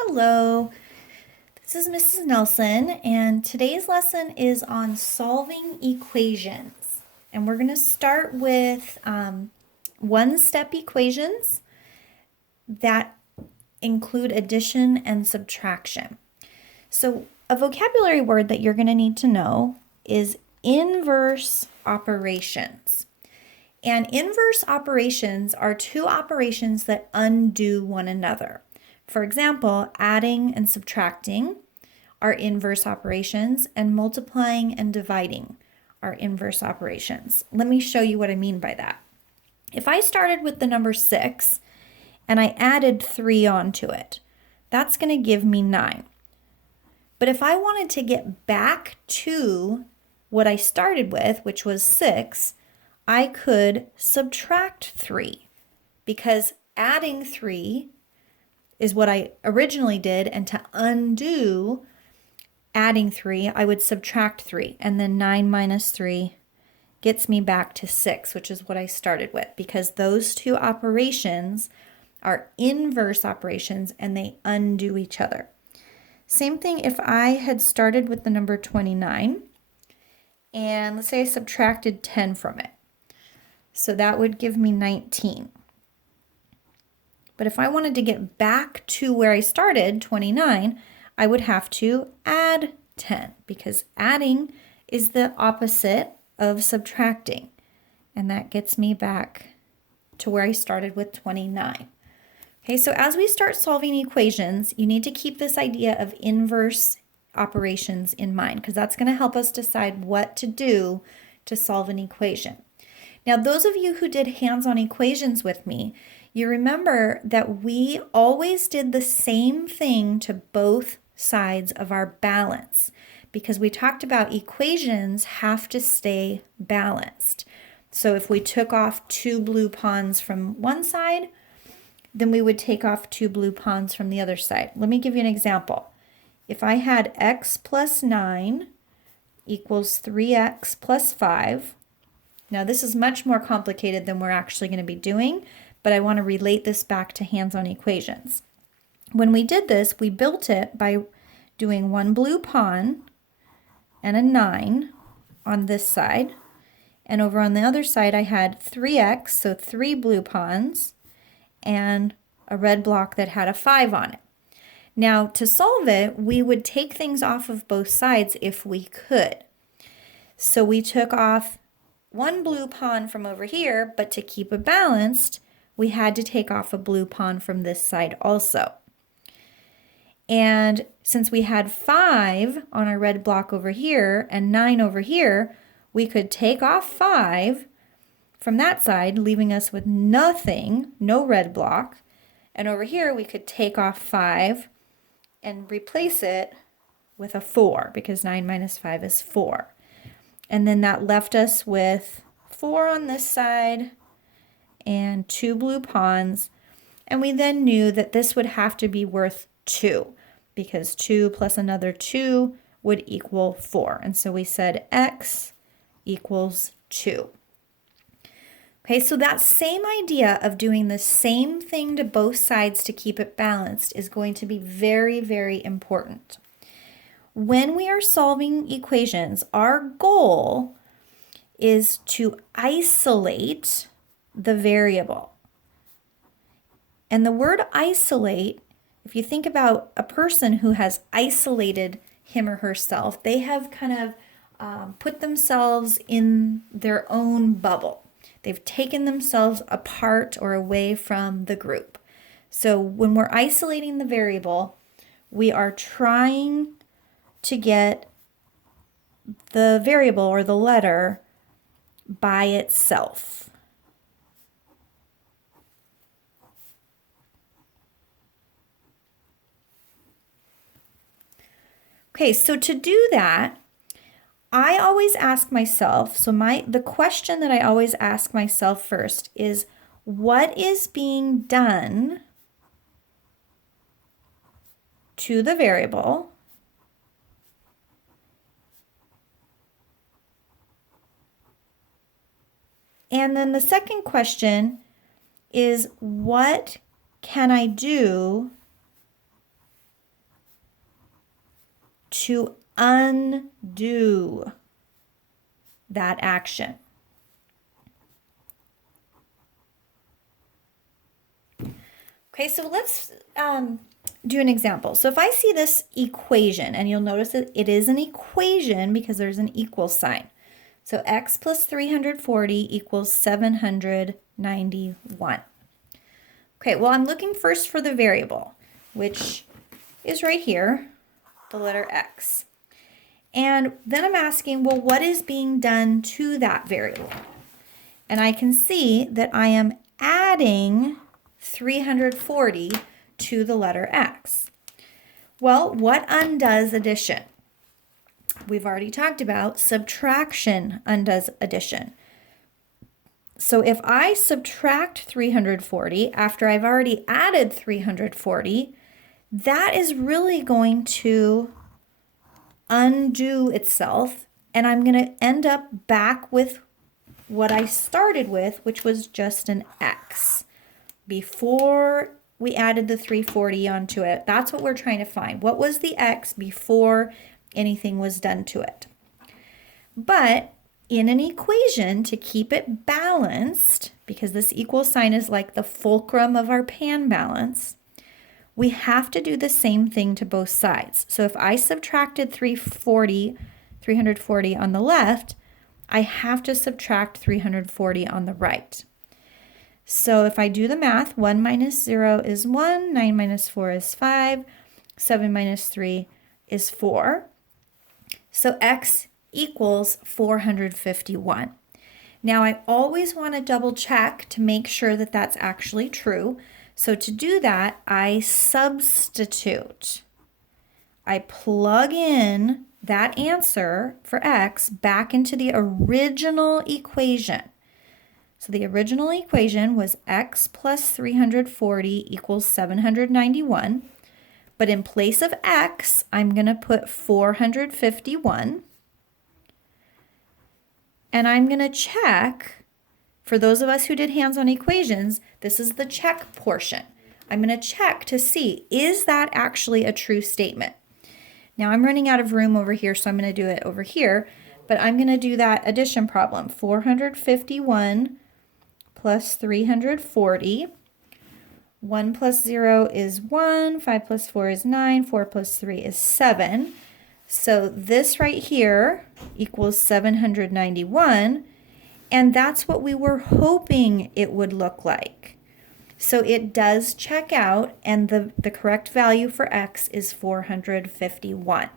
Hello, this is Mrs. Nelson, and today's lesson is on solving equations. And we're going to start with one-step equations that include addition and subtraction. So a vocabulary word that you're going to need to know is inverse operations. And inverse operations are two operations that undo one another. For example, adding and subtracting are inverse operations, and multiplying and dividing are inverse operations. Let me show you what I mean by that. If I started with the number 6 and I added 3 onto it, that's going to give me 9. But if I wanted to get back to what I started with, which was 6, I could subtract 3, because adding 3 is what I originally did, and to undo adding 3, I would subtract 3, and then 9 minus 3 gets me back to 6, which is what I started with, because those two operations are inverse operations and they undo each other. Same thing if I had started with the number 29, and let's say I subtracted 10 from it. So that would give me 19. But if I wanted to get back to where I started, 29, I would have to add 10, because adding is the opposite of subtracting. And that gets me back to where I started with 29. Okay, so as we start solving equations, you need to keep this idea of inverse operations in mind, because that's going to help us decide what to do to solve an equation. Now, those of you who did hands-on equations with me, you remember that we always did the same thing to both sides of our balance, because we talked about equations have to stay balanced. So if we took off 2 blue pawns from one side, then we would take off 2 blue pawns from the other side. Let me give you an example. If I had x plus 9 equals 3x plus 5, now this is much more complicated than we're actually going to be doing, but I want to relate this back to hands-on equations. When we did this, we built it by doing 1 blue pawn and a 9 on this side. And over on the other side, I had 3x, so 3 blue pawns, and a red block that had a 5 on it. Now, to solve it, we would take things off of both sides if we could. So we took off 1 blue pawn from over here, but to keep it balanced, we had to take off a blue pawn from this side also. And since we had 5 on our red block over here and 9 over here, we could take off 5 from that side, leaving us with nothing, no red block. And over here, we could take off 5 and replace it with a 4, because 9 minus 5 is 4. And then that left us with 4 on this side and 2 blue pawns. And we then knew that this would have to be worth 2, because 2 plus another 2 would equal 4. And so we said x equals 2. Okay, so that same idea of doing the same thing to both sides to keep it balanced is going to be very, very important. When we are solving equations, our goal is to isolate the variable. And the word isolate, if you think about a person who has isolated him or herself, they have kind of put themselves in their own bubble. They've taken themselves apart or away from the group. So when we're isolating the variable, we are trying to get the variable or the letter by itself. Okay, so to do that, I always ask myself, the question that I always ask myself first is, what is being done to the variable And then the second question is, what can I do to undo that action. Okay, so let's do an example. So if I see this equation, and you'll notice that it is an equation because there's an equal sign. So x plus 340 equals 791. Okay, well, I'm looking first for the variable, which is right here, the letter x. And then I'm asking, well, what is being done to that variable? And I can see that I am adding 340 to the letter x. Well, what undoes addition? We've already talked about subtraction undoes addition. So if I subtract 340 after I've already added 340, that is really going to undo itself, and I'm going to end up back with what I started with, which was just an x before we added the 340 onto it. That's what we're trying to find. What was the x before anything was done to it? But in an equation, to keep it balanced, because this equal sign is like the fulcrum of our pan balance, we have to do the same thing to both sides. So if I subtracted 340 on the left, I have to subtract 340 on the right. So if I do the math, 1 minus 0 is 1, 9 minus 4 is 5, 7 minus 3 is 4. So x equals 451. Now I always want to double check to make sure that that's actually true. So to do that, I substitute. I plug in that answer for x back into the original equation. So the original equation was x plus 340 equals 791. But in place of x, I'm going to put 451. And I'm going to check, for those of us who did hands-on equations, this is the check portion. I'm going to check to see, is that actually a true statement? Now I'm running out of room over here, so I'm going to do it over here. But I'm going to do that addition problem. 451 plus 340. 1 plus 0 is 1, 5 plus 4 is 9, 4 plus 3 is 7. So this right here equals 791, and that's what we were hoping it would look like. So it does check out, and the correct value for x is 451.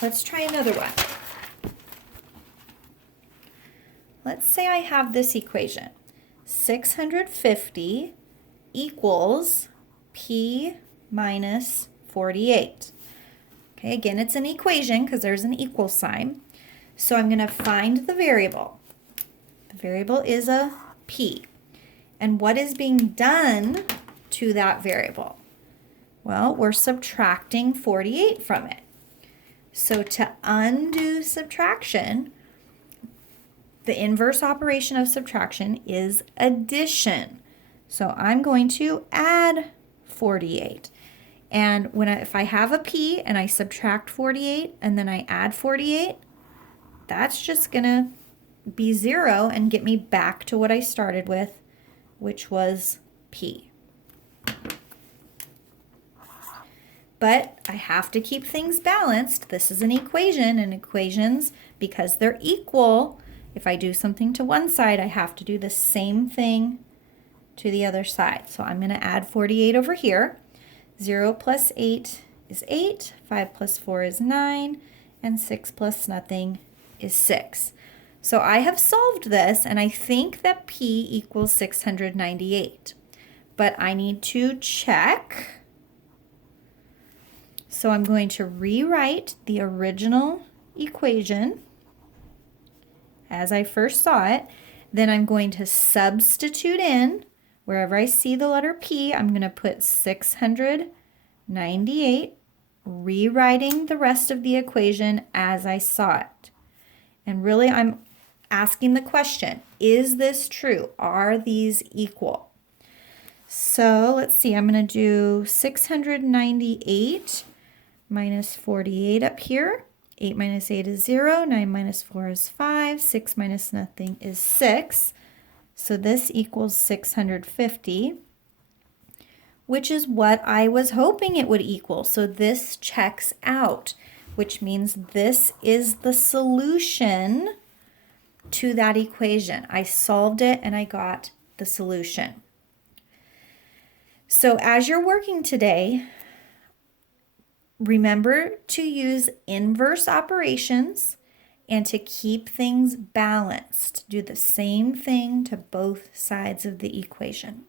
Let's try another one. Let's say I have this equation. 650 equals p minus 48. Okay, again, it's an equation because there's an equal sign. So I'm going to find the variable. The variable is a p. And what is being done to that variable? Well, we're subtracting 48 from it. So to undo subtraction, the inverse operation of subtraction is addition. So I'm going to add 48. And if I have a p and I subtract 48 and then I add 48, that's just going to be 0 and get me back to what I started with, which was p. But I have to keep things balanced. This is an equation, and equations, because they're equal, if I do something to one side, I have to do the same thing to the other side. So I'm going to add 48 over here. 0 plus 8 is 8, 5 plus 4 is 9, and 6 plus nothing is 6. So I have solved this, and I think that p equals 698. But I need to check. So I'm going to rewrite the original equation as I first saw it. Then I'm going to substitute in, wherever I see the letter P, I'm going to put 698, rewriting the rest of the equation as I saw it. And really I'm asking the question, is this true? Are these equal? So let's see, I'm going to do 698 minus 48 up here. 8 minus 8 is 0. 9 minus 4 is 5. 6 minus nothing is 6. So this equals 650, which is what I was hoping it would equal. So this checks out, which means this is the solution to that equation. I solved it and I got the solution. So as you're working today, remember to use inverse operations and to keep things balanced. Do the same thing to both sides of the equation.